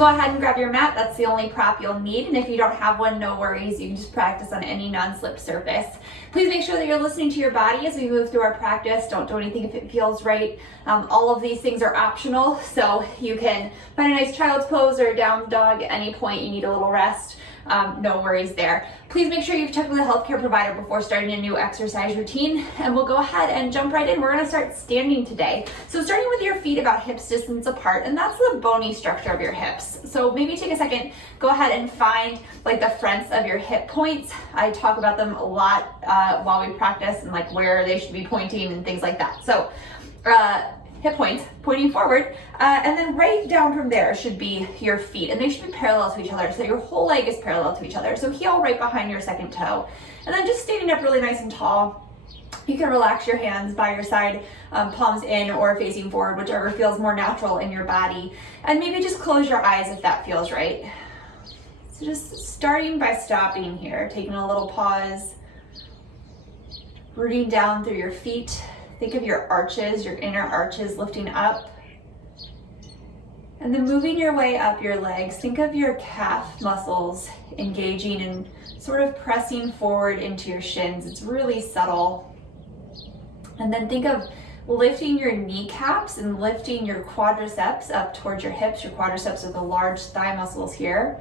go ahead and grab your mat. That's the only prop you'll need. And if you don't have one, no worries. You can just practice on any non-slip surface. Please make sure that you're listening to your body as we move through our practice. Don't do anything if it feels right. All of these things are optional, so you can find a nice child's pose or a down dog at any point you need a little rest. No worries there. Please make sure you've checked with a healthcare provider before starting a new exercise routine, and we'll go ahead and jump right in. We're going to start standing today. So starting with your feet about hips distance apart, and that's the bony structure of your hips. So maybe take a second, go ahead and find like the fronts of your hip points. I talk about them a lot while we practice and like where they should be pointing and things like that. So hip points pointing forward, and then right down from there should be your feet, and they should be parallel to each other, so your whole leg is parallel to each other. So heel right behind your second toe, and then just standing up really nice and tall. You can relax your hands by your side, palms in or facing forward, whichever feels more natural in your body, and maybe just close your eyes if that feels right. So just starting by stopping here, taking a little pause, rooting down through your feet. Think of your arches, your inner arches lifting up. And then moving your way up your legs. Think of your calf muscles engaging and sort of pressing forward into your shins. It's really subtle. And then think of lifting your kneecaps and lifting your quadriceps up towards your hips. Your quadriceps are the large thigh muscles here.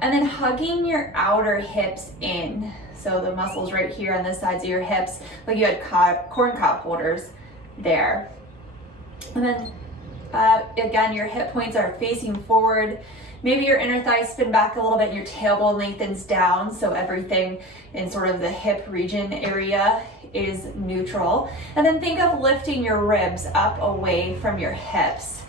And then hugging your outer hips in. So the muscles right here on the sides of your hips, like you had corn cob holders there. And then again, your hip points are facing forward. Maybe your inner thighs spin back a little bit and your tailbone lengthens down, so everything in sort of the hip region area is neutral. And then think of lifting your ribs up away from your hips.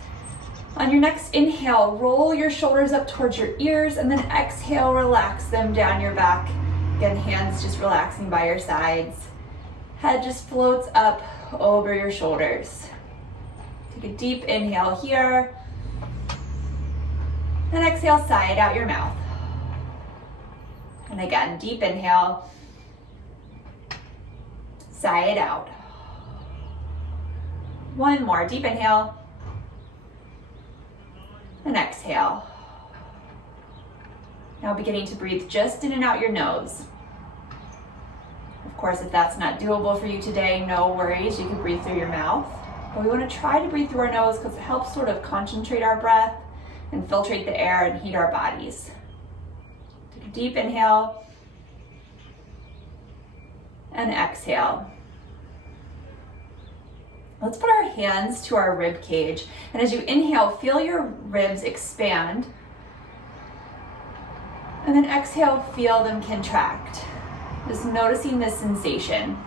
On your next inhale, roll your shoulders up towards your ears, and then exhale, relax them down your back. Again, hands just relaxing by your sides. Head just floats up over your shoulders. Take a deep inhale here. And exhale, sigh it out your mouth. And again, deep inhale. Sigh it out. One more, deep inhale. And exhale. Now beginning to breathe just in and out your nose. Of course, if that's not doable for you today, no worries, you can breathe through your mouth. But we want to try to breathe through our nose because it helps sort of concentrate our breath and filtrate the air and heat our bodies. Take a deep inhale and exhale. Let's put our hands to our rib cage, and as you inhale, feel your ribs expand. And then exhale, feel them contract. Just noticing this sensation.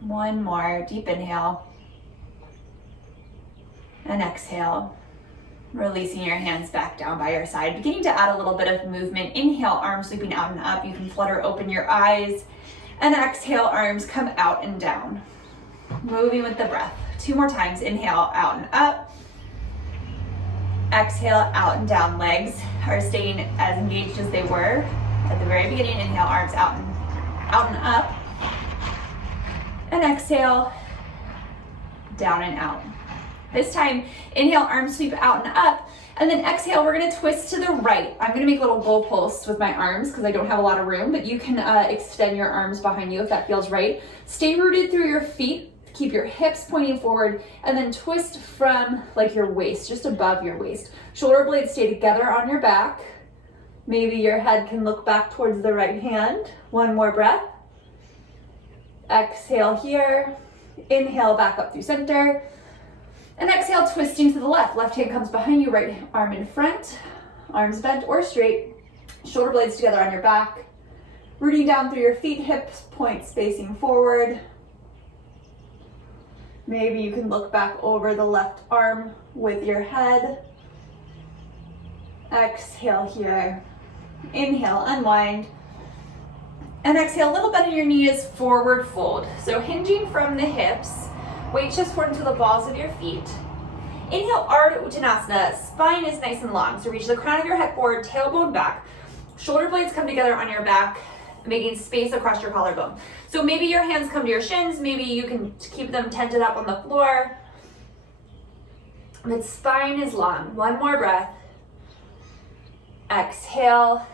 One more, deep inhale. And exhale, releasing your hands back down by your side. Beginning to add a little bit of movement. Inhale, arms sweeping out and up. You can flutter open your eyes. And exhale, arms come out and down. Moving with the breath. 2 more times. Inhale, out and up. Exhale, out and down. Legs are staying as engaged as they were at the very beginning. Inhale, arms out and up. And exhale, down and out. This time, inhale, arms sweep out and up. And then exhale, we're gonna twist to the right. I'm gonna make little goalposts with my arms because I don't have a lot of room, but you can extend your arms behind you if that feels right. Stay rooted through your feet. Keep your hips pointing forward, and then twist from like your waist, just above your waist. Shoulder blades stay together on your back. Maybe your head can look back towards the right hand. One more breath. Exhale here. Inhale, back up through center. And exhale, twisting to the left. Left hand comes behind you, right arm in front. Arms bent or straight. Shoulder blades together on your back. Rooting down through your feet, hips points facing forward. Maybe you can look back over the left arm with your head. Exhale here. Inhale, unwind. And exhale, a little bend in your knees, forward fold. So hinging from the hips, weight shifts forward into the balls of your feet. Inhale, Ardha Uttanasana, spine is nice and long. So reach the crown of your head forward, tailbone back. Shoulder blades come together on your back. making space across your collarbone. So maybe your hands come to your shins, maybe you can keep them tented up on the floor. But spine is long. One more breath. Exhale,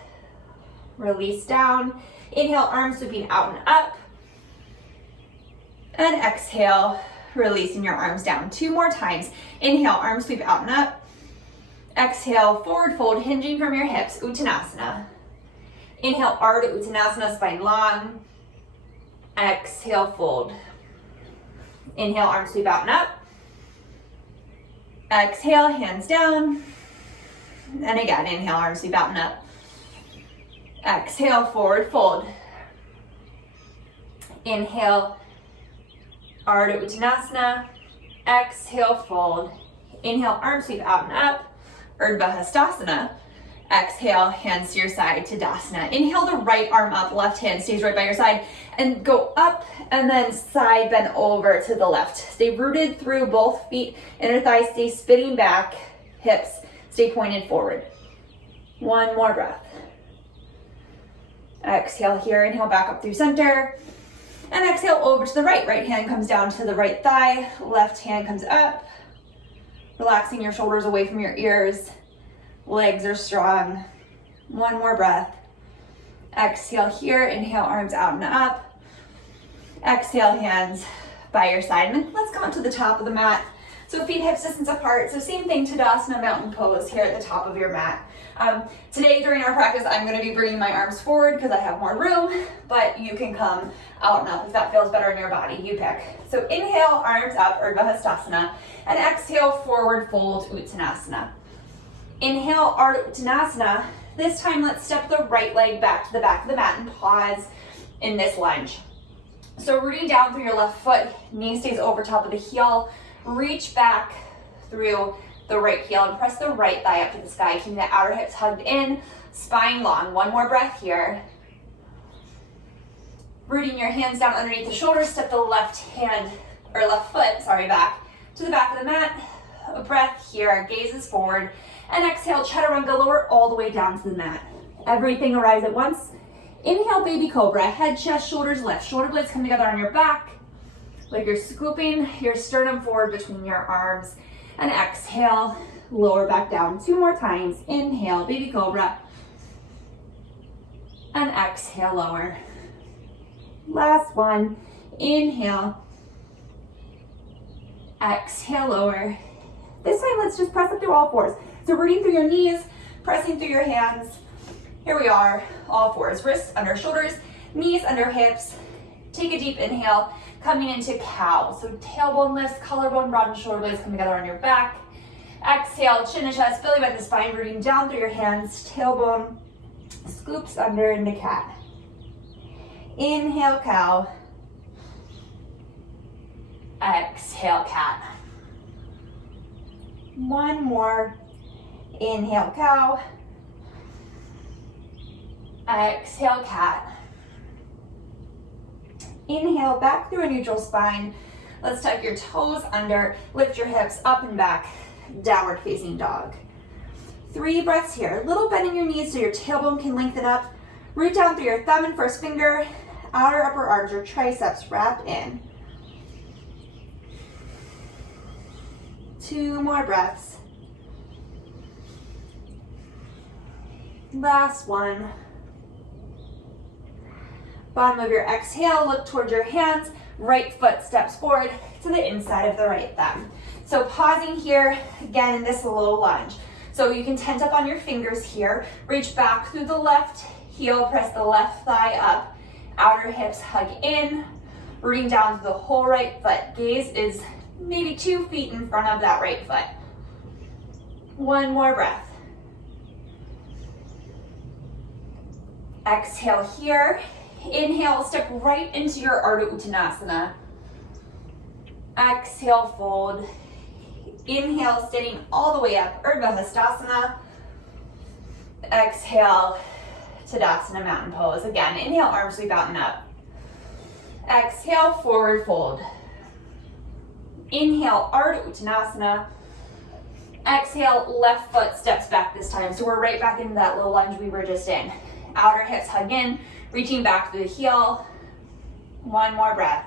release down. Inhale, arms sweeping out and up. And exhale, releasing your arms down. 2 more times. Inhale, arms sweep out and up. Exhale, forward fold, hinging from your hips, Uttanasana. Inhale, Ardha Uttanasana, spine long. Exhale, fold. Inhale, arms sweep out and up. Exhale, hands down. And again, inhale, arms sweep out and up. Exhale, forward fold. Inhale, Ardha Uttanasana. Exhale, fold. Inhale, arms sweep out and up. Urdhva Hastasana. Exhale, hands to your side, Tadasana. Inhale the right arm up, left hand stays right by your side, and go up and then side bend over to the left. Stay rooted through both feet, inner thighs stay spinning back, hips stay pointed forward. 1 more breath. Exhale here, inhale back up through center, and exhale over to the right. Right hand comes down to the right thigh, left hand comes up, relaxing your shoulders away from your ears. Legs are strong. 1 more breath. Exhale here, inhale, arms out and up. Exhale, hands by your side. And then let's come up to the top of the mat. So feet hips distance apart. So same thing, Tadasana, mountain pose here at the top of your mat. Today during our practice, I'm going to be bringing my arms forward because I have more room, but you can come out and up if that feels better in your body. You pick. So inhale, arms up, Urdhva Hastasana, and exhale, forward fold, Uttanasana. Inhale, Ardha Uttanasana. This time, let's step the right leg back to the back of the mat and pause in this lunge. So rooting down through your left foot, knee stays over top of the heel. Reach back through the right heel and press the right thigh up to the sky, keeping the outer hips hugged in, spine long. 1 more breath here. Rooting your hands down underneath the shoulders, step the left foot, back to the back of the mat. A breath here, gaze is forward. And exhale, chaturanga, lower all the way down to the mat. Everything arrives at once. Inhale, baby cobra, head, chest, shoulders lift. Shoulder blades come together on your back, like you're scooping your sternum forward between your arms. And exhale, lower back down. 2 more times. Inhale, baby cobra. And exhale, lower. Last one. Inhale. Exhale, lower. This time, let's just press up through all fours. So rooting through your knees, pressing through your hands. Here we are, all fours. Wrists under shoulders, knees under hips. Take a deep inhale, coming into cow. So tailbone lifts, collarbone, broaden shoulder blades come together on your back. Exhale, chin to chest, belly bend the spine, rooting down through your hands. Tailbone scoops under into cat. Inhale, cow. Exhale, cat. 1 more. Inhale, cow. Exhale, cat. Inhale, back through a neutral spine. Let's tuck your toes under, lift your hips up and back, downward facing dog. 3 breaths here. Little bend in your knees so your tailbone can lengthen up. Root down through your thumb and first finger, outer upper arms, your triceps wrap in. 2 more breaths. Last one. Bottom of your exhale, look towards your hands. Right foot steps forward to the inside of the right thumb. So pausing here, again in this low lunge. So you can tent up on your fingers here. Reach back through the left heel, press the left thigh up. Outer hips hug in. Rooting down to the whole right foot. Gaze is maybe 2 feet in front of that right foot. 1 more breath. Exhale here. Inhale, step right into your Ardha Uttanasana. Exhale, fold. Inhale, standing all the way up, Urdhva Hastasana. Exhale, Tadasana, mountain pose. Again, inhale, arms sweep out and up. Exhale, forward fold. Inhale, Ardha Uttanasana. Exhale, left foot steps back this time. So we're right back into that low lunge we were just in. Outer hips hug in, Reaching back through the heel. One more breath.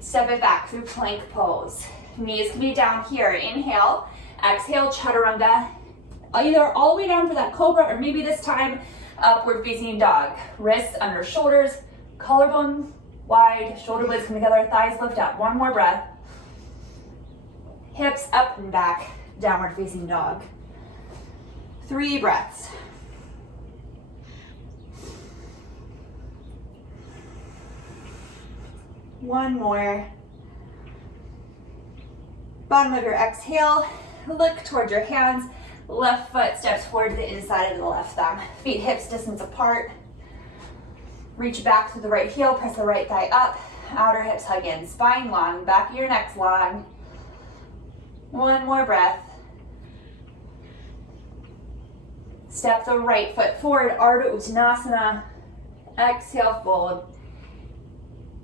Step it back through plank pose. Knees can be down here. Inhale. Exhale, chaturanga. Either all the way down for that cobra, or maybe this time upward facing dog. Wrists under shoulders, collarbone wide, shoulder blades come together, thighs lift up. One more breath. Hips up and back, downward facing dog. 3 breaths. One more. Bottom of your exhale, look towards your hands. Left foot steps forward to the inside of the left thumb. Feet hips distance apart. Reach back to the right heel, press the right thigh up. Outer hips hug in, spine long, back of your neck's long. One more breath. Step the right foot forward, Ardha Uttanasana. Exhale, fold.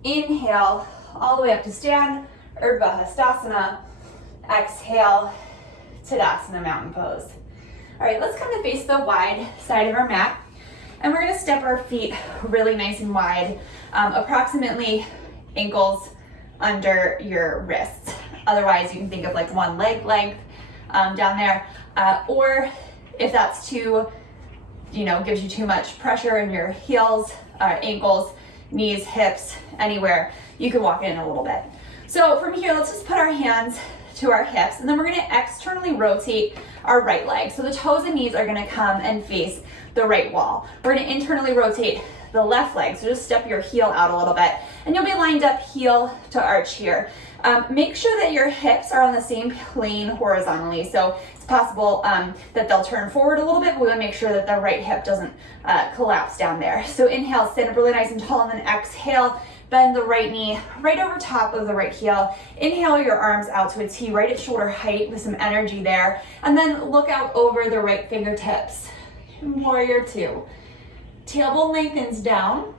Inhale, all the way up to stand, Urdhva Hastasana. Exhale, Tadasana, mountain pose. All right, let's come to face the wide side of our mat. And we're gonna step our feet really nice and wide, approximately ankles under your wrists. Otherwise, you can think of like one leg length down there. Or if that's too, gives you too much pressure in your heels, ankles, knees, hips, anywhere, you can walk in a little bit. So from here, let's just put our hands to our hips, and then we're gonna externally rotate our right leg. So the toes and knees are gonna come and face the right wall. We're gonna internally rotate the left leg. So just step your heel out a little bit, and you'll be lined up heel to arch here. Make sure that your hips are on the same plane horizontally. So it's possible that they'll turn forward a little bit, but we wanna make sure that the right hip doesn't collapse down there. So inhale, stand up really nice and tall, and then exhale, bend the right knee right over top of the right heel. Inhale your arms out to a T, right at shoulder height with some energy there. And then look out over the right fingertips. Warrior 2. Tailbone lengthens down.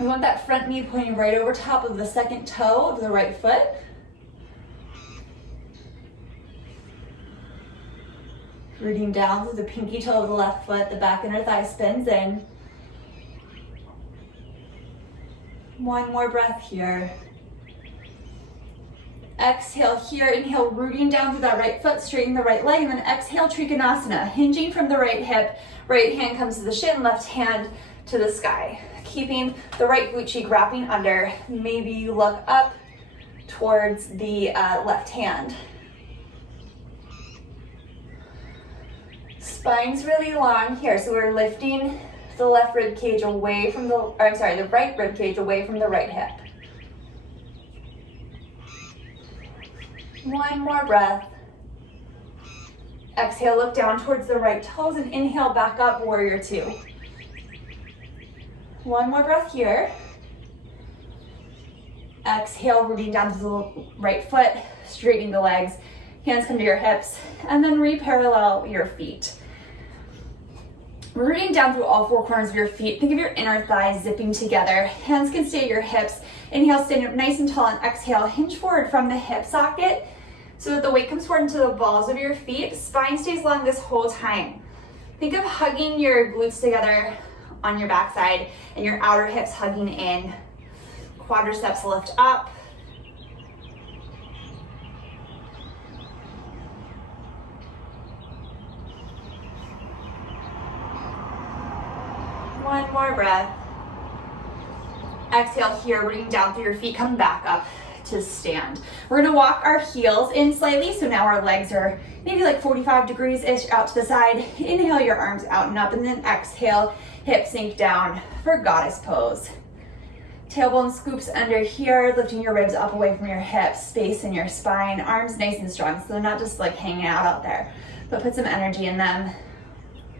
We want that front knee pointing right over top of the second toe of the right foot. Rooting down through the pinky toe of the left foot, the back inner thigh spins in. One more breath here. Exhale here, inhale, rooting down through that right foot, straighten the right leg, and then exhale, Trikonasana. Hinging from the right hip, right hand comes to the shin, left hand to the sky. Keeping the right glute cheek wrapping under. Maybe you look up towards the left hand. Spine's really long here, so we're lifting the left rib cage away from the right rib cage away from the right hip. One more breath. Exhale, look down towards the right toes, and inhale back up, warrior 2. One more breath here. Exhale, rooting down to the right foot, straightening the legs, hands come to your hips, and then re-parallel your feet. Rooting down through all 4 corners of your feet. Think of your inner thighs zipping together. Hands can stay at your hips. Inhale, stand up nice and tall, and exhale, hinge forward from the hip socket so that the weight comes forward into the balls of your feet. Spine stays long this whole time. Think of hugging your glutes together on your backside and your outer hips hugging in. Quadriceps lift up. One more breath. Exhale here, rooting down through your feet, come back up to stand. We're gonna walk our heels in slightly, so now our legs are maybe like 45 degrees-ish out to the side. Inhale your arms out and up, and then exhale, hips sink down for goddess pose. Tailbone scoops under here, lifting your ribs up away from your hips, space in your spine, arms nice and strong, so they're not just like hanging out there, but put some energy in them.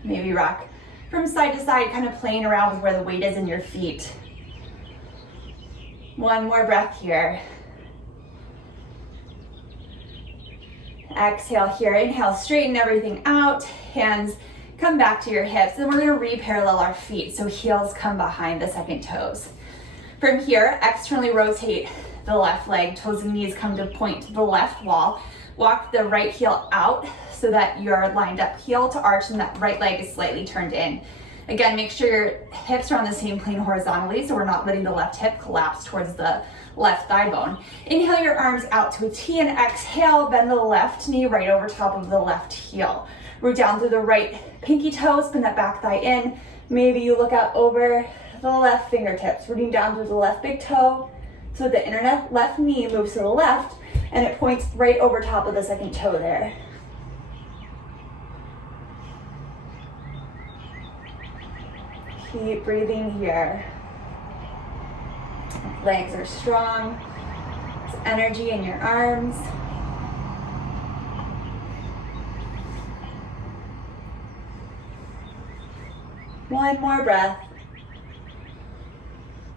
Maybe rock from side to side, kind of playing around with where the weight is in your feet. One more breath here. Exhale here, inhale, straighten everything out, hands come back to your hips, and we're gonna re-parallel our feet, so heels come behind the second toes. From here, externally rotate the left leg, toes and knees come to point to the left wall. Walk the right heel out so that you're lined up heel to arch and that right leg is slightly turned in. Again, make sure your hips are on the same plane horizontally, so we're not letting the left hip collapse towards the left thigh bone. Inhale your arms out to a T and exhale, bend the left knee right over top of the left heel. Root down through the right pinky toes, pin that back thigh in. Maybe you look out over the left fingertips, rooting down through the left big toe so that the inner left knee moves to the left and it points right over top of the second toe there. Keep breathing here. Legs are strong. There's energy in your arms. One more breath.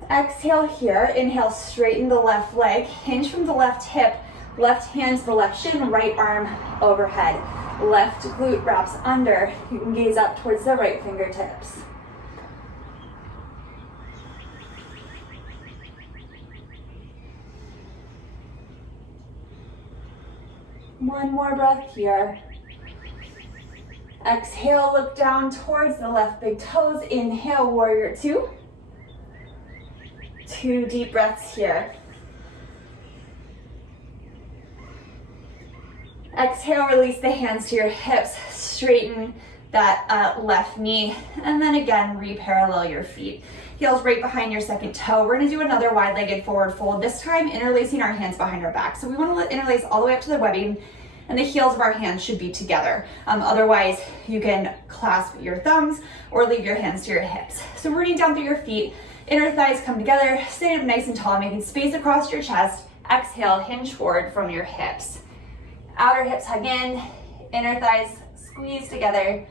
Exhale here. Inhale, straighten the left leg. Hinge from the left hip. Left hand to the left shin, right arm overhead. Left glute wraps under. You can gaze up towards the right fingertips. One more breath here. Exhale, look down towards the left big toes. Inhale, warrior two. 2 deep breaths here. Exhale, release the hands to your hips. Straighten that left knee. And then again, re-parallel your feet. Heels right behind your second toe. We're gonna do another wide-legged forward fold, this time interlacing our hands behind our back. So we wanna interlace all the way up to the webbing, and the heels of our hands should be together. Otherwise, you can clasp your thumbs or leave your hands to your hips. So rooting down through your feet, inner thighs come together, stand up nice and tall, making space across your chest. Exhale, hinge forward from your hips. Outer hips hug in, inner thighs squeeze together.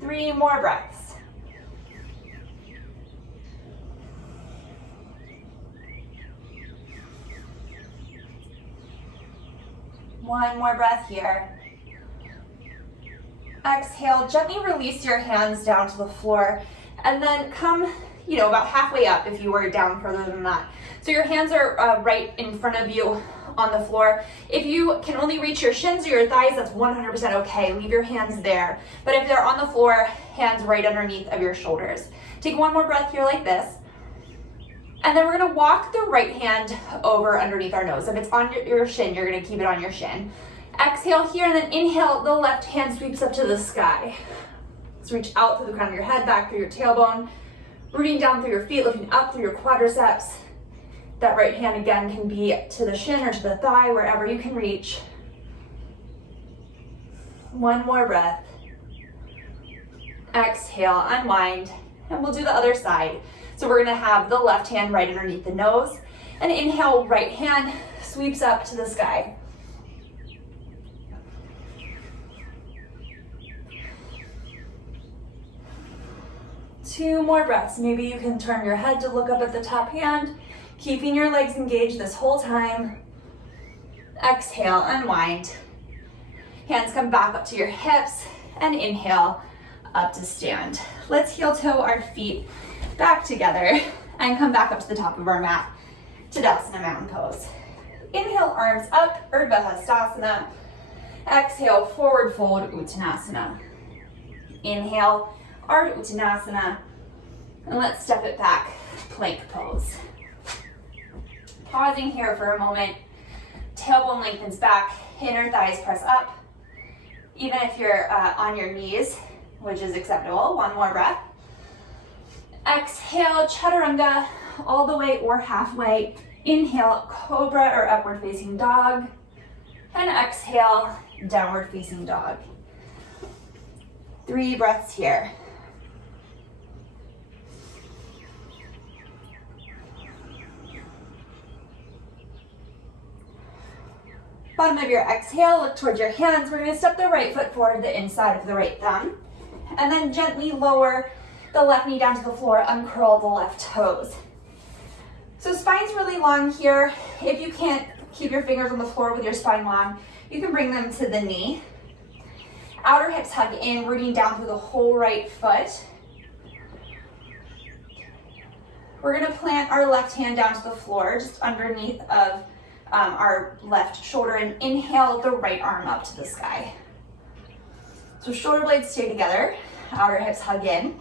3 more breaths. One more breath here. Exhale, gently release your hands down to the floor and then come, about halfway up if you were down further than that. So your hands are right in front of you on the floor. If you can only reach your shins or your thighs, that's 100% okay. Leave your hands there. But if they're on the floor, hands right underneath of your shoulders. Take one more breath here like this. And then we're gonna walk the right hand over underneath our nose. If it's on your shin, you're gonna keep it on your shin. Exhale here, and then inhale, the left hand sweeps up to the sky. So reach out through the crown of your head, back through your tailbone, rooting down through your feet, lifting up through your quadriceps. That right hand again can be to the shin or to the thigh, wherever you can reach. One more breath. Exhale, unwind, and we'll do the other side. So we're gonna have the left hand right underneath the nose, and inhale, right hand sweeps up to the sky. Two more breaths. Maybe you can turn your head to look up at the top hand, keeping your legs engaged this whole time. Exhale, unwind. Hands come back up to your hips, and inhale, up to stand. Let's heel toe our feet back together and come back up to the top of our mat. Tadasana mountain pose. Inhale, arms up, Urdhva Hastasana. Exhale, forward fold, Uttanasana. Inhale, Ardha Uttanasana. And let's step it back, plank pose. Pausing here for a moment. Tailbone lengthens back, inner thighs press up. Even if you're on your knees, which is acceptable. One more breath. Exhale, Chaturanga, all the way or halfway. Inhale, Cobra or upward facing dog. And exhale, downward facing dog. 3 breaths here. Bottom of your exhale, look towards your hands. We're gonna step the right foot forward, the inside of the right thumb. And then gently lower the left knee down to the floor, uncurl the left toes. So spine's really long here. If you can't keep your fingers on the floor with your spine long, you can bring them to the knee. Outer hips hug in, rooting down through the whole right foot. We're gonna plant our left hand down to the floor, just underneath of our left shoulder, and inhale the right arm up to the sky. So shoulder blades stay together, outer hips hug in,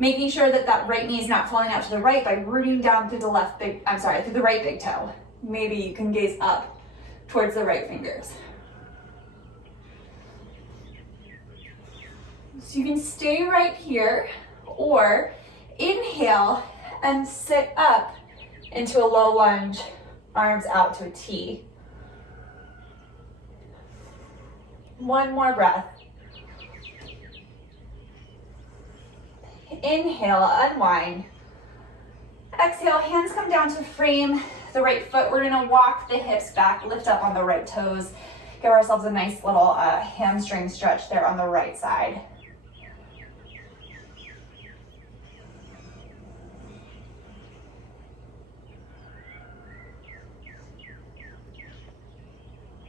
making sure that that right knee is not falling out to the right by rooting down through the through the right big toe. Maybe you can gaze up towards the right fingers. So you can stay right here, or inhale and sit up into a low lunge, arms out to a T. One more breath. Inhale, unwind. Exhale, hands come down to frame the right foot. We're gonna walk the hips back, lift up on the right toes. Give ourselves a nice little hamstring stretch there on the right side.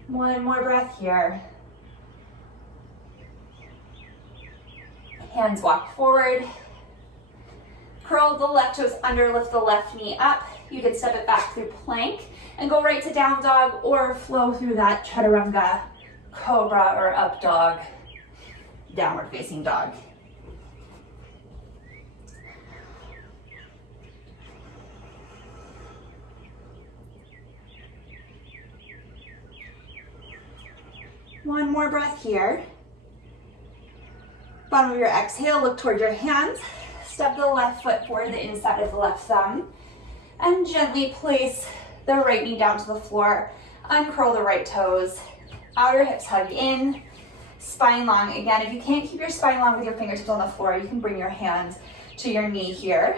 One more breath here. Hands walk forward. Curl the left toes under, lift the left knee up. You can step it back through plank and go right to down dog or flow through that chaturanga, cobra or up dog, downward facing dog. One more breath here. Bottom of your exhale, look toward your hands. Step the left foot forward, the inside of the left thumb, and gently place the right knee down to the floor. Uncurl the right toes. Outer hips hug in. Spine long. Again, if you can't keep your spine long with your fingertips on the floor, you can bring your hands to your knee here.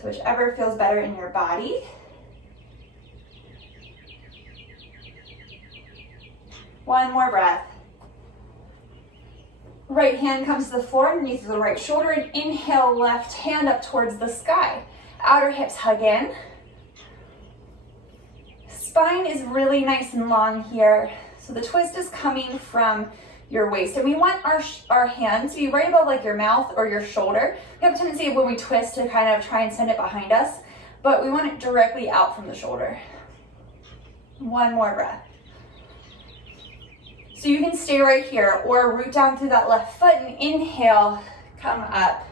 So whichever feels better in your body. One more breath. Right hand comes to the floor underneath the right shoulder, and inhale, left hand up towards the sky. Outer hips hug in. Spine is really nice and long here. So the twist is coming from your waist. And we want our hands to be right above like your mouth or your shoulder. We have a tendency when we twist to kind of try and send it behind us, but we want it directly out from the shoulder. One more breath. So you can stay right here or root down through that left foot and inhale, come up.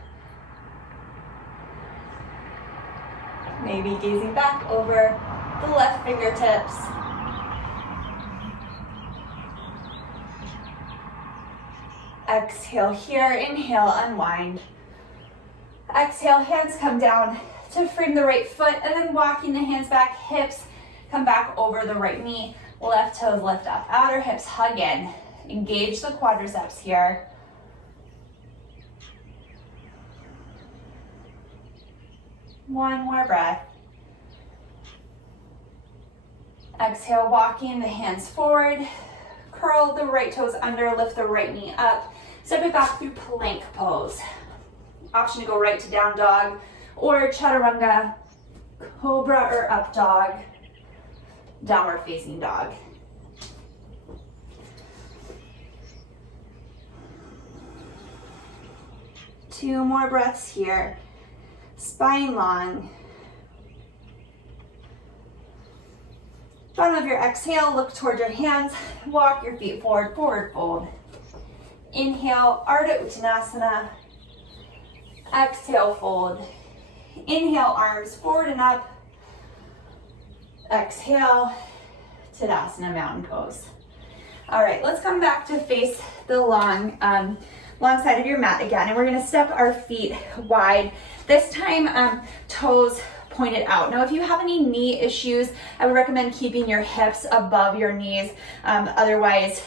Maybe gazing back over the left fingertips. Exhale here, inhale, unwind. Exhale, hands come down to frame the right foot, and then walking the hands back, hips come back over the right knee. Left toes lift up, outer hips hug in. Engage the quadriceps here. One more breath. Exhale, walking the hands forward. Curl the right toes under, lift the right knee up. Step it back through plank pose. Option to go right to down dog or chaturanga, cobra or up dog, downward facing dog. Two more breaths here. Spine long. Bottom of your exhale, look toward your hands. Walk your feet forward, forward fold. Inhale, Ardha Uttanasana. Exhale, fold. Inhale, arms forward and up. Exhale, Tadasana, mountain pose. All right, let's come back to face the long side of your mat again, and we're gonna step our feet wide. This time, toes pointed out. Now, if you have any knee issues, I would recommend keeping your hips above your knees. Otherwise,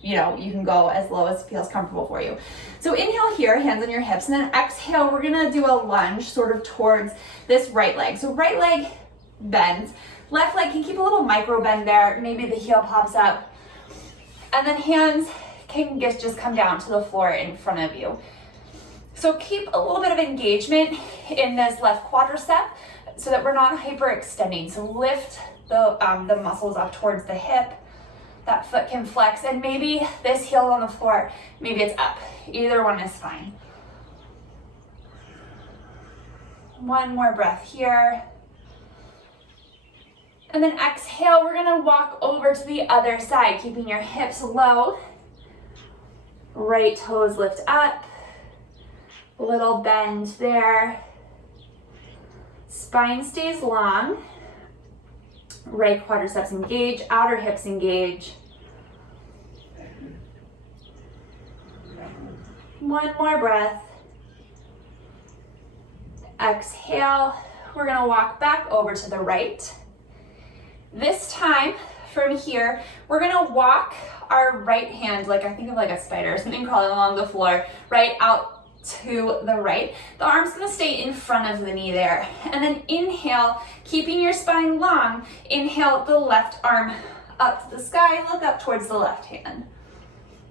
you can go as low as feels comfortable for you. So inhale here, hands on your hips, and then exhale, we're gonna do a lunge sort of towards this right leg. So right leg bends, left leg can keep a little micro bend there, maybe the heel pops up, and then hands can just come down to the floor in front of you. So keep a little bit of engagement in this left quadricep so that we're not hyperextending. So lift the muscles up towards the hip. That foot can flex, and maybe this heel on the floor, maybe it's up. Either one is fine. One more breath here. And then exhale, we're gonna walk over to the other side, keeping your hips low. Right toes lift up. Little bend there. Spine stays long. Right quadriceps engage, outer hips engage. One more breath. Exhale, we're gonna walk back over to the right. This time, from here, we're gonna walk our right hand, like I think of like a spider or something crawling along the floor, right out to the right. The arm's gonna stay in front of the knee there. And then inhale, keeping your spine long, inhale the left arm up to the sky, look up towards the left hand.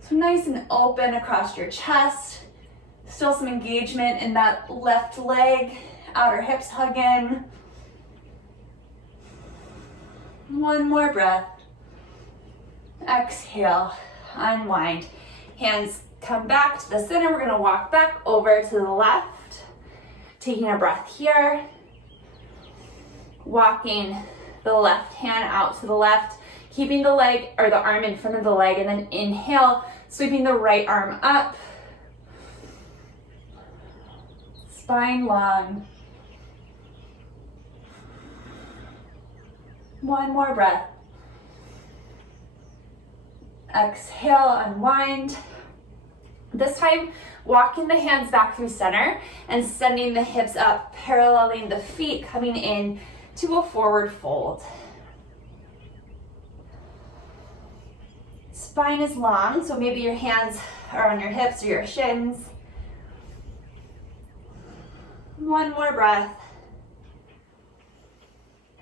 So nice and open across your chest. Still some engagement in that left leg, outer hips hug in. One more breath. Exhale, unwind. Hands come back to the center. We're gonna walk back over to the left. Taking a breath here. Walking the left hand out to the left, keeping the leg or the arm in front of the leg, and then inhale, sweeping the right arm up. Spine long. One more breath. Exhale, unwind. This time, walking the hands back through center and sending the hips up, paralleling the feet, coming in to a forward fold. Spine is long, so maybe your hands are on your hips or your shins. One more breath.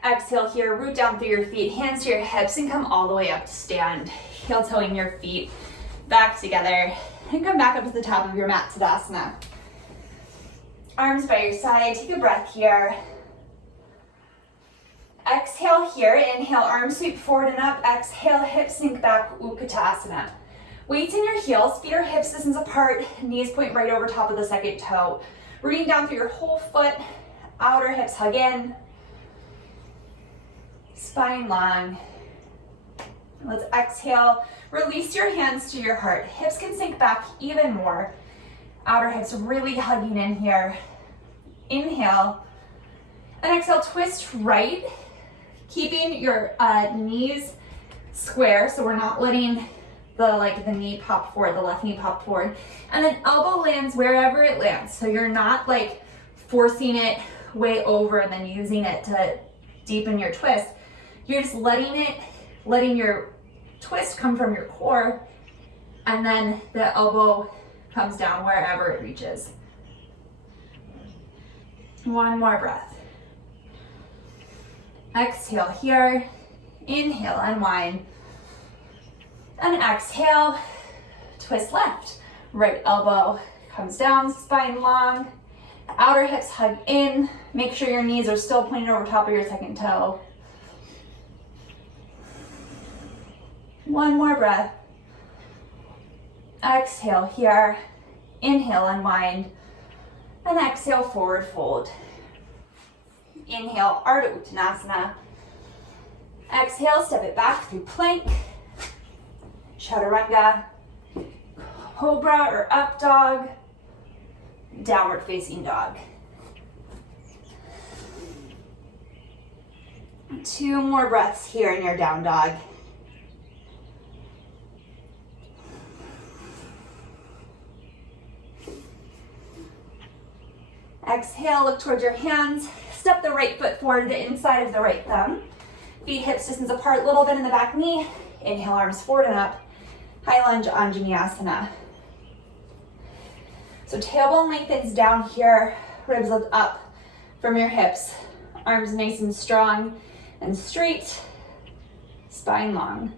Exhale here, root down through your feet, hands to your hips, and come all the way up to stand. Heel toeing your feet back together, and come back up to the top of your mat, Tadasana. Arms by your side, take a breath here. Exhale here, inhale, arms sweep forward and up. Exhale, hips sink back, Utkatasana. Weights in your heels, feet or hips distance apart, knees point right over top of the second toe. Rooting down through your whole foot, outer hips hug in. Spine long. Let's exhale, release your hands to your heart. Hips can sink back even more. Outer hips really hugging in here. Inhale, and exhale, twist right, keeping your knees square, so we're not letting the knee pop forward, the left knee pop forward. And then elbow lands wherever it lands. So you're not like forcing it way over and then using it to deepen your twist. You're just letting your twist come from your core, and then the elbow comes down wherever it reaches. One more breath. Exhale here, inhale, unwind. And exhale, twist left. Right elbow comes down, spine long, outer hips hug in. Make sure your knees are still pointing over top of your second toe. One more breath. Exhale here, inhale, unwind. And exhale, forward fold. Inhale, Ardha Uttanasana. Exhale, step it back through plank. Chaturanga, cobra or up dog, downward facing dog. 2 more breaths here in your down dog. Exhale, look towards your hands. Step the right foot forward to the inside of the right thumb. Feet hips distance apart, little bend in the back knee. Inhale, arms forward and up. High lunge, Anjaneyasana. So tailbone lengthens down here, ribs lift up from your hips. Arms nice and strong and straight, spine long.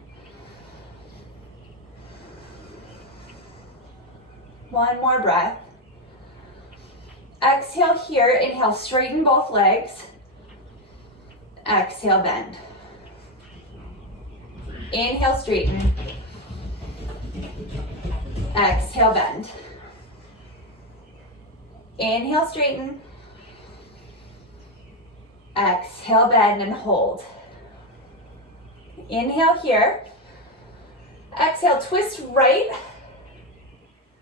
One more breath. Exhale here, inhale, straighten both legs. Exhale, bend. Inhale, straighten. Exhale, bend. Inhale, straighten. Exhale, bend and hold. Inhale here. Exhale, twist right.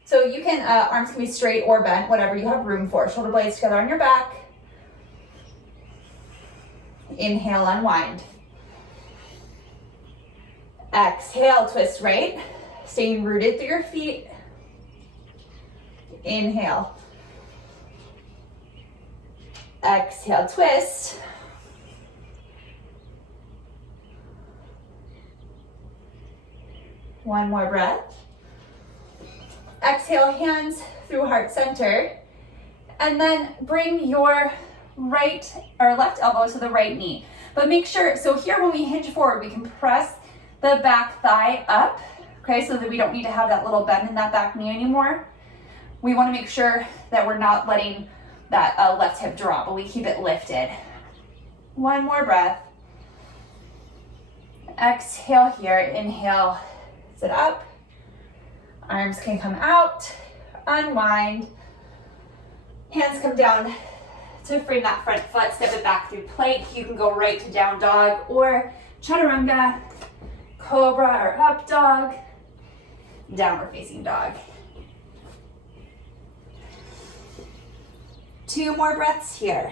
So you can, arms can be straight or bent, whatever you have room for. Shoulder blades together on your back. Inhale, unwind. Exhale, twist right. Staying rooted through your feet. Inhale. Exhale, twist. One more breath. Exhale, hands through heart center. And then bring your right or left elbow to the right knee. But make sure, so here when we hinge forward, we can press the back thigh up, okay, so that we don't need to have that little bend in that back knee anymore. We want to make sure that we're not letting that left hip drop, but we keep it lifted. One more breath. Exhale here, inhale, sit up. Arms can come out, unwind. Hands come down to frame that front foot, step it back through plank. You can go right to down dog or chaturanga, cobra or up dog, downward facing dog. 2 more breaths here.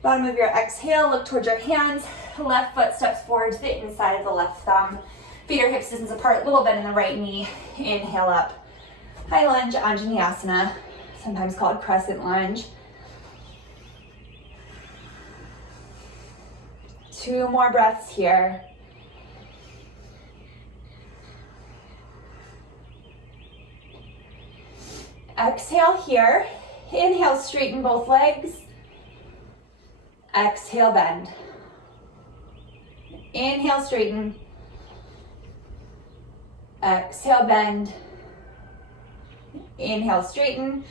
Bottom of your exhale, look towards your hands. Left foot steps forward to the inside of the left thumb. Feet are hips distance apart, little bend in the right knee. Inhale up. High lunge, Anjaneyasana, sometimes called crescent lunge. 2 more breaths here. Exhale here. Inhale, straighten both legs. Exhale, bend. Inhale, straighten. Exhale, bend. Inhale, straighten.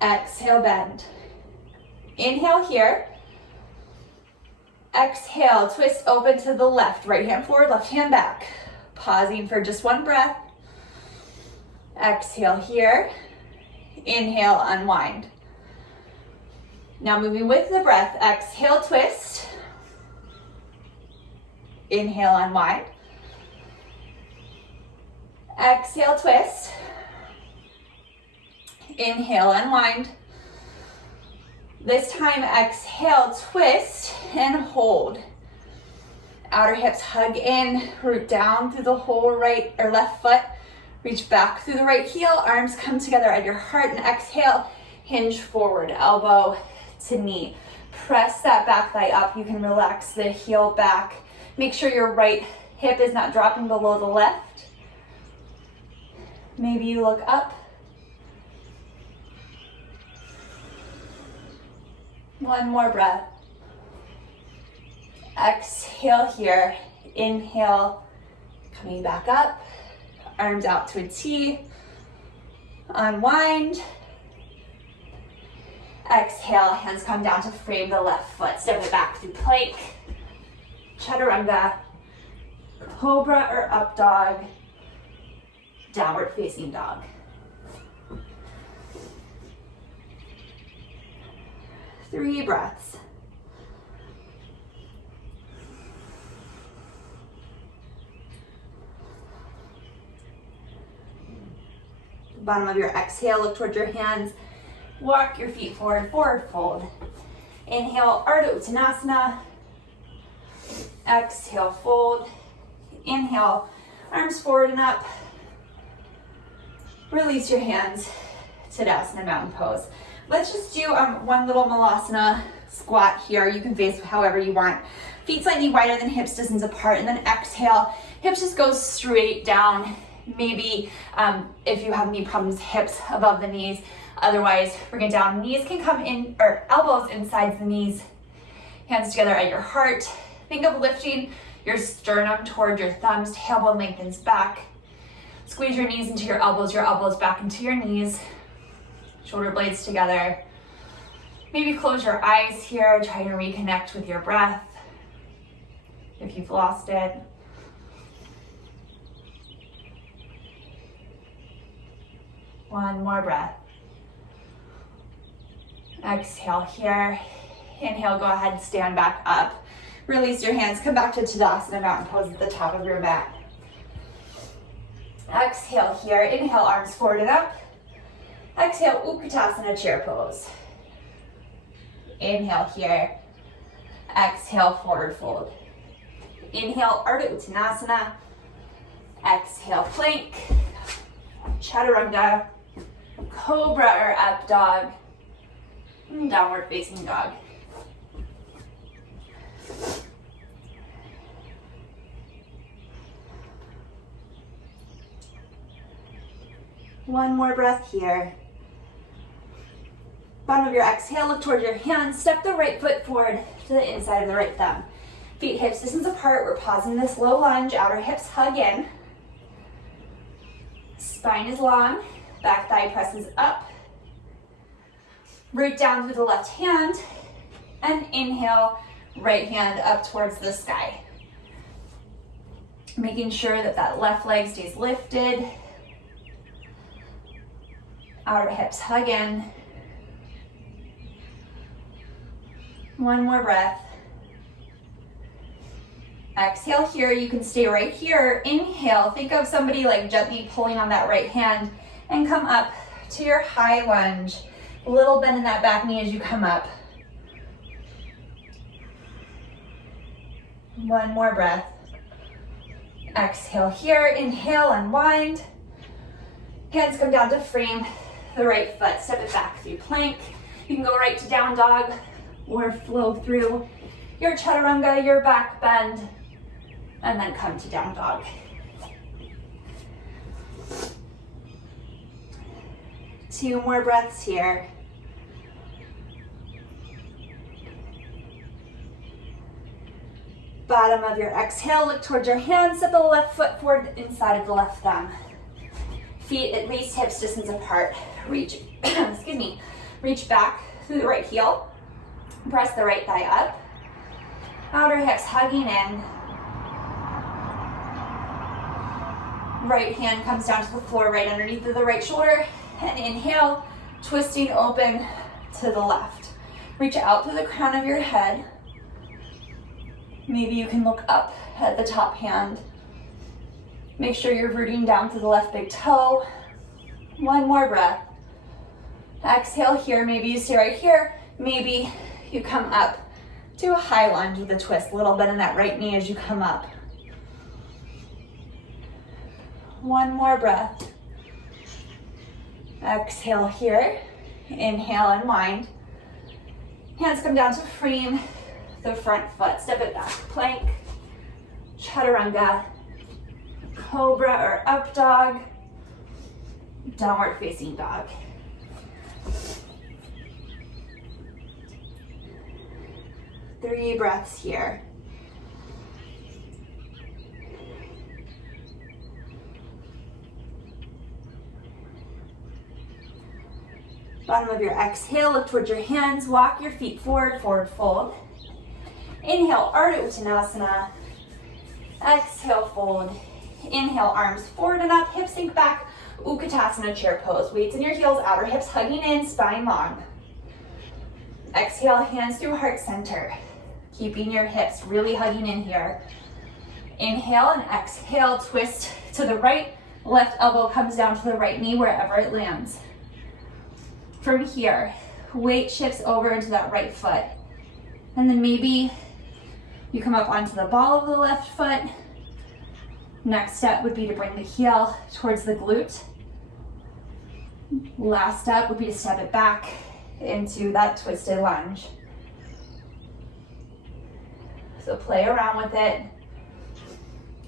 Exhale, bend. Inhale here. Exhale, twist open to the left. Right hand forward, left hand back. Pausing for just 1 breath. Exhale here. Inhale, unwind. Now moving with the breath, exhale, twist. Inhale, unwind. Exhale, twist. Inhale, unwind. This time, exhale, twist and hold. Outer hips hug in, root down through the whole right or left foot. Reach back through the right heel, arms come together at your heart, and exhale, hinge forward, elbow to knee. Press that back thigh up. You can relax the heel back. Make sure your right hip is not dropping below the left. Maybe you look up. One more breath. Exhale here. Inhale, coming back up. Arms out to a T. Unwind. Exhale, hands come down to frame the left foot. Step it back through plank. Chaturanga, cobra or up dog, downward facing dog. Three breaths. Bottom of your exhale, look towards your hands. Walk your feet forward, forward fold. Inhale, Ardha Uttanasana. Exhale, fold. Inhale, arms forward and up. Release your hands, Tadasana, mountain pose. Let's just do one little Malasana squat here. You can face however you want. Feet slightly wider than hips, distance apart, and then exhale. Hips just go straight down. Maybe if you have knee problems, hips above the knees. Otherwise, bring it down. Knees can come in, or elbows inside the knees. Hands together at your heart. Think of lifting your sternum toward your thumbs. Tailbone lengthens back. Squeeze your knees into your elbows back into your knees. Shoulder blades together. Maybe close your eyes here. Try to reconnect with your breath if you've lost it. One more breath. Exhale here. Inhale, go ahead and stand back up. Release your hands, come back to Tadasana Mountain Pose at the top of your mat. Exhale here, inhale, arms forward and up. Exhale, Utkatasana chair pose. Inhale here. Exhale, forward fold. Inhale, Ardha Uttanasana. Exhale, plank. Chaturanga. Cobra or up dog. Downward facing dog. One more breath here. Bottom of your exhale, look toward your hands. Step the right foot forward to the inside of the right thumb. Feet hips distance apart. We're pausing this low lunge. Outer hips hug in. Spine is long. Back thigh presses up. Root down through the left hand. And inhale, right hand up towards the sky. Making sure that that left leg stays lifted. Outer hips hug in. One more breath. Exhale here, you can stay right here. Inhale, think of somebody like gently pulling on that right hand and come up to your high lunge. A little bend in that back knee as you come up. One more breath. Exhale here, inhale, unwind. Hands come down to frame the right foot, step it back through plank. You can go right to down dog or flow through your chaturanga, your back bend, and then come to down dog. Two more breaths here. Bottom of your exhale, look towards your hands, step the left foot forward inside of the left thumb. Feet at least hips distance apart. Reach, excuse me, reach back through the right heel. Press the right thigh up. Outer hips hugging in. Right hand comes down to the floor right underneath of the right shoulder. And inhale, twisting open to the left. Reach out through the crown of your head. Maybe you can look up at the top hand. Make sure you're rooting down to the left big toe. One more breath. Exhale here, maybe you stay right here. Maybe you come up to a high lunge with a twist. A little bit in that right knee as you come up. One more breath. Exhale here. Inhale, unwind. Hands come down to frame the front foot. Step it back. Plank, chaturanga, cobra or up dog, downward facing dog. Three breaths here. Bottom of your exhale, look towards your hands, walk your feet forward, forward fold. Inhale, Ardha Uttanasana. Exhale, fold. Inhale, arms forward and up, hips sink back, Utkatasana chair pose. Weights in your heels, outer hips hugging in, spine long. Exhale, hands through heart center. Keeping your hips really hugging in here. Inhale and exhale, twist to the right. Left elbow comes down to the right knee wherever it lands. From here, weight shifts over into that right foot. And then maybe you come up onto the ball of the left foot. Next step would be to bring the heel towards the glute. Last step would be to step it back into that twisted lunge. So play around with it.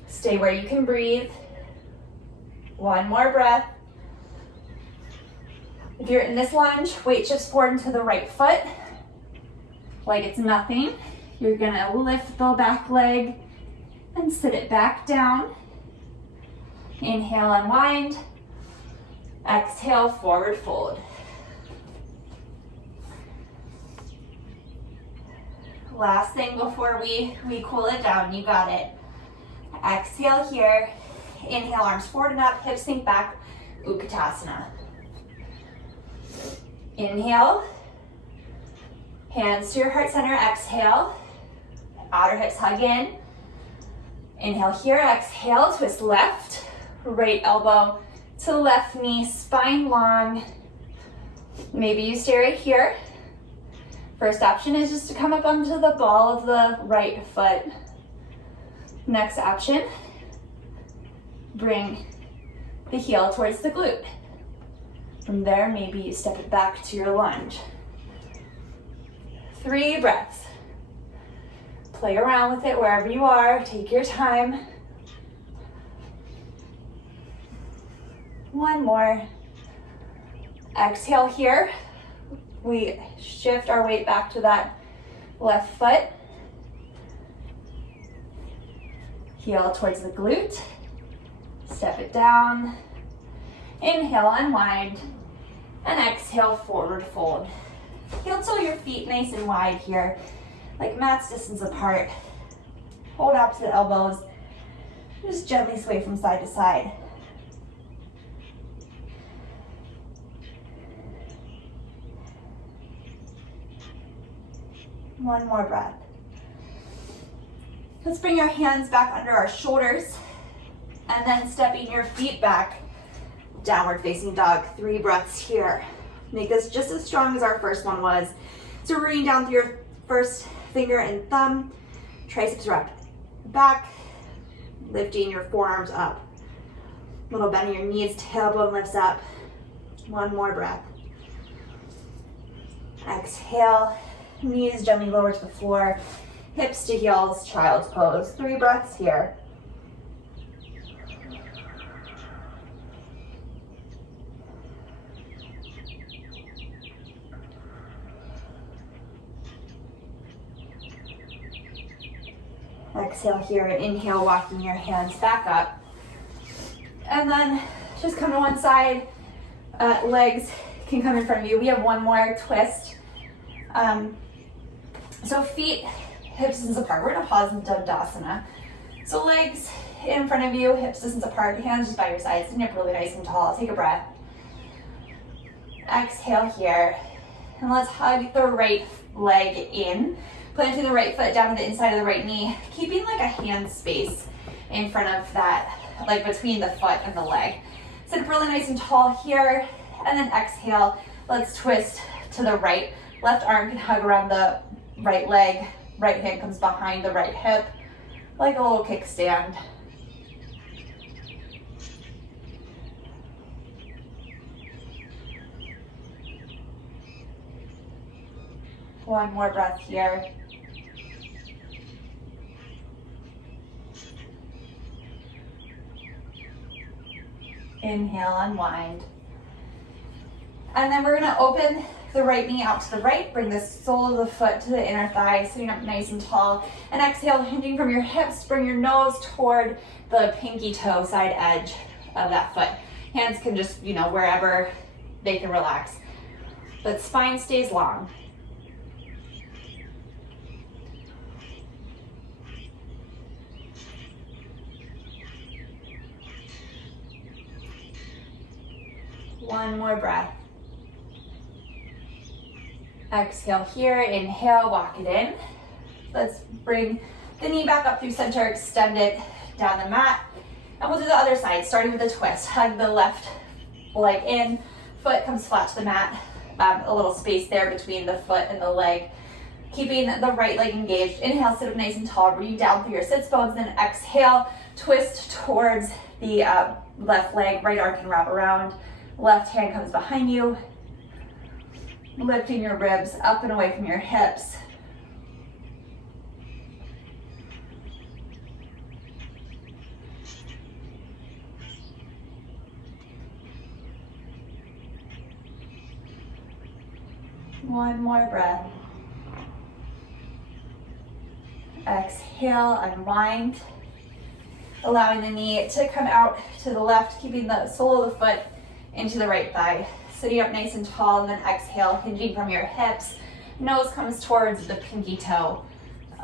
Stay where you can breathe. One more breath. If you're in this lunge, weight shifts forward into the right foot. Like it's nothing. You're gonna lift the back leg and sit it back down. Inhale, unwind. Exhale, forward fold. Last thing before we cool it down, you got it. Exhale here. Inhale, arms forward and up, hips sink back, Utkatasana. Inhale. Hands to your heart center, exhale. Outer hips hug in. Inhale here, exhale, twist left, right elbow to left knee, spine long. Maybe you stay right here. First option is just to come up onto the ball of the right foot. Next option, bring the heel towards the glute. From there, maybe you step it back to your lunge. 3 breaths. Play around with it wherever you are. Take your time. 1 more. Exhale here. We shift our weight back to that left foot. Heel towards the glute. Step it down. Inhale, unwind. And exhale, forward fold. Heel toe your feet nice and wide here, like mat's distance apart. Hold opposite elbows. Just gently sway from side to side. One more breath. Let's bring our hands back under our shoulders and then stepping your feet back. Downward facing dog. 3 breaths here. Make this just as strong as our first one was. So rooting down through your first finger and thumb, triceps wrapped back, lifting your forearms up. Little bend in your knees, tailbone lifts up. 1 more breath. Exhale, knees gently lower to the floor, hips to heels, child's pose. 3 breaths here. Exhale here, inhale, walking your hands back up. And then just come to one side, legs can come in front of you. We have 1 more twist. So feet, hips distance apart. We're gonna pause in Dandasana. So legs in front of you, hips distance apart, hands just by your sides, stand up really nice and tall. Take a breath. Exhale here. And let's hug the right leg in. Planting the right foot down to the inside of the right knee, keeping like a hand space in front of that, like between the foot and the leg. Sit up really nice and tall here, and then exhale. Let's twist to the right. Left arm can hug around the right leg. Right hand comes behind the right hip, like a little kickstand. One more breath here. Inhale, unwind. And then we're gonna open the right knee out to the right, bring the sole of the foot to the inner thigh, sitting up nice and tall. And exhale, hinging from your hips, bring your nose toward the pinky toe side edge of that foot. Hands can just, wherever they can relax. But spine stays long. One more breath. Exhale here, inhale, walk it in. Let's bring the knee back up through center, extend it down the mat. And we'll do the other side, starting with a twist. Hug the left leg in, foot comes flat to the mat. A little space there between the foot and the leg. Keeping the right leg engaged. Inhale, sit up nice and tall, breathe down through your sits bones, then exhale, twist towards the left leg, right arm can wrap around. Left hand comes behind you, lifting your ribs up and away from your hips. One more breath. Exhale, unwind. Allowing the knee to come out to the left, keeping the sole of the foot into the right thigh. Sitting up nice and tall, and then exhale, hinging from your hips. Nose comes towards the pinky toe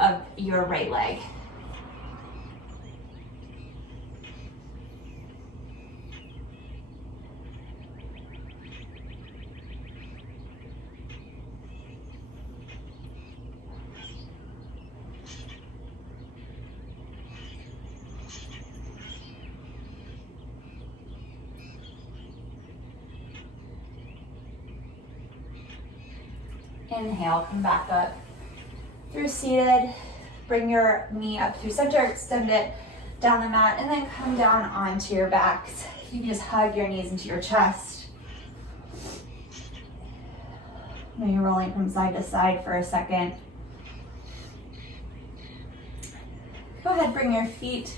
of your right leg. Inhale, come back up through seated. Bring your knee up through center, extend it down the mat, and then come down onto your backs. You can just hug your knees into your chest. Now you're rolling from side to side for a second. Go ahead, bring your feet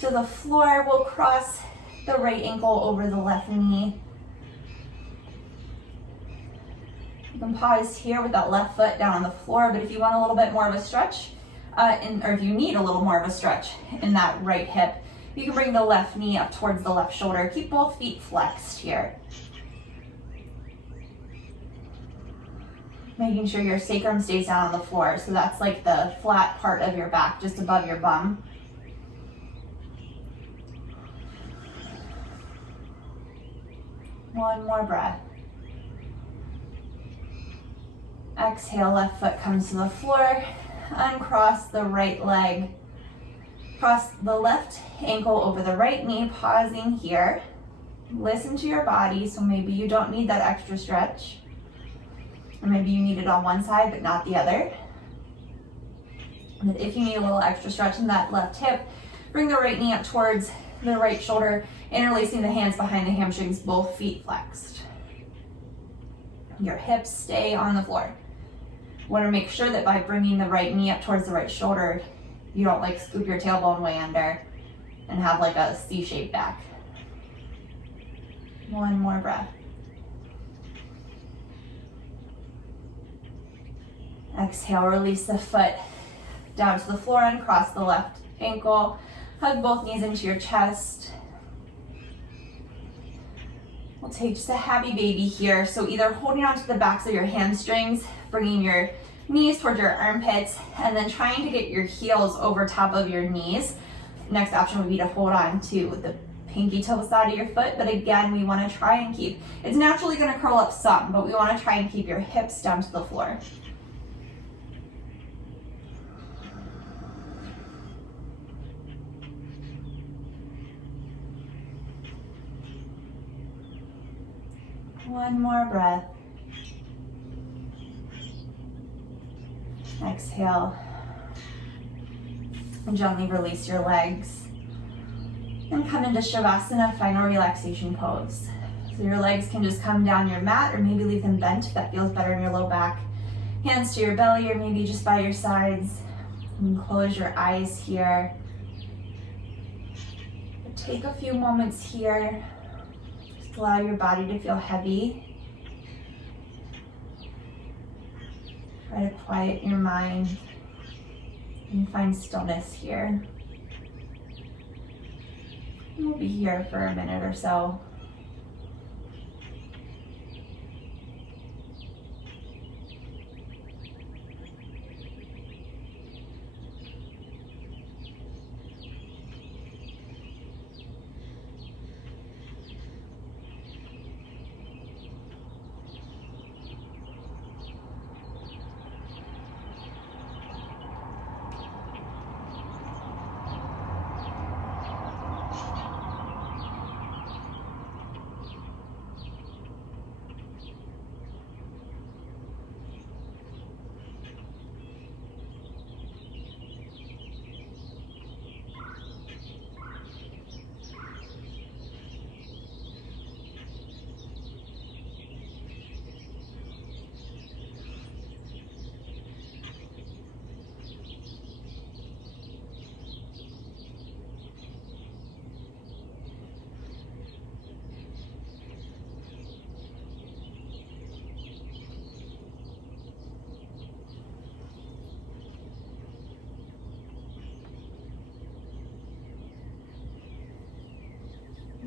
to the floor. We'll cross the right ankle over the left knee. You can pause here with that left foot down on the floor, but if you want a little bit more of a stretch, or if you need a little more of a stretch in that right hip, you can bring the left knee up towards the left shoulder. Keep both feet flexed here. Making sure your sacrum stays down on the floor, so that's like the flat part of your back, just above your bum. One more breath. Exhale, left foot comes to the floor. Uncross the right leg. Cross the left ankle over the right knee, pausing here. Listen to your body, so maybe you don't need that extra stretch. Or maybe you need it on one side, but not the other. And if you need a little extra stretch in that left hip, bring the right knee up towards the right shoulder, interlacing the hands behind the hamstrings, both feet flexed. Your hips stay on the floor. Want to make sure that by bringing the right knee up towards the right shoulder, you don't like scoop your tailbone way under and have like a C-shaped back. One more breath. Exhale, release the foot down to the floor and cross the left ankle. Hug both knees into your chest. We'll take just a happy baby here. So either holding onto the backs of your hamstrings, bringing your knees towards your armpits, and then trying to get your heels over top of your knees. Next option would be to hold on to the pinky toe side of your foot, but again, we want to try and keep, it's naturally going to curl up some, but we want to try and keep your hips down to the floor. One more breath. Exhale. And gently release your legs. And come into Shavasana, final relaxation pose. So your legs can just come down your mat or maybe leave them bent if that feels better in your low back. Hands to your belly or maybe just by your sides. And close your eyes here. Take a few moments here. Just allow your body to feel heavy. Try to quiet your mind and find stillness here. And we'll be here for a minute or so.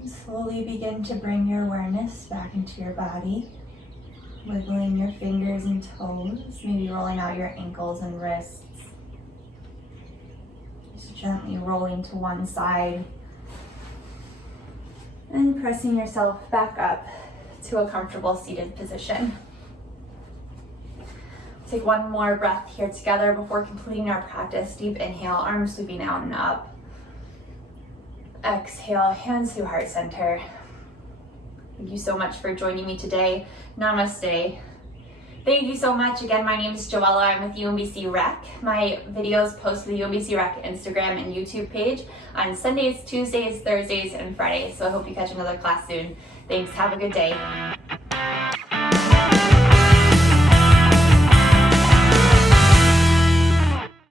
And slowly begin to bring your awareness back into your body, wiggling your fingers and toes, maybe rolling out your ankles and wrists. Just gently rolling to one side and pressing yourself back up to a comfortable seated position. Take one more breath here together before completing our practice. Deep inhale, arms sweeping out and up. Exhale, hands to heart center. Thank you so much for joining me today. Namaste. Thank you so much. Again, my name is Joella. I'm with UMBC Rec. My videos post to the UMBC Rec Instagram and YouTube page on Sundays, Tuesdays, Thursdays, and Fridays. So I hope you catch another class soon. Thanks. Have a good day.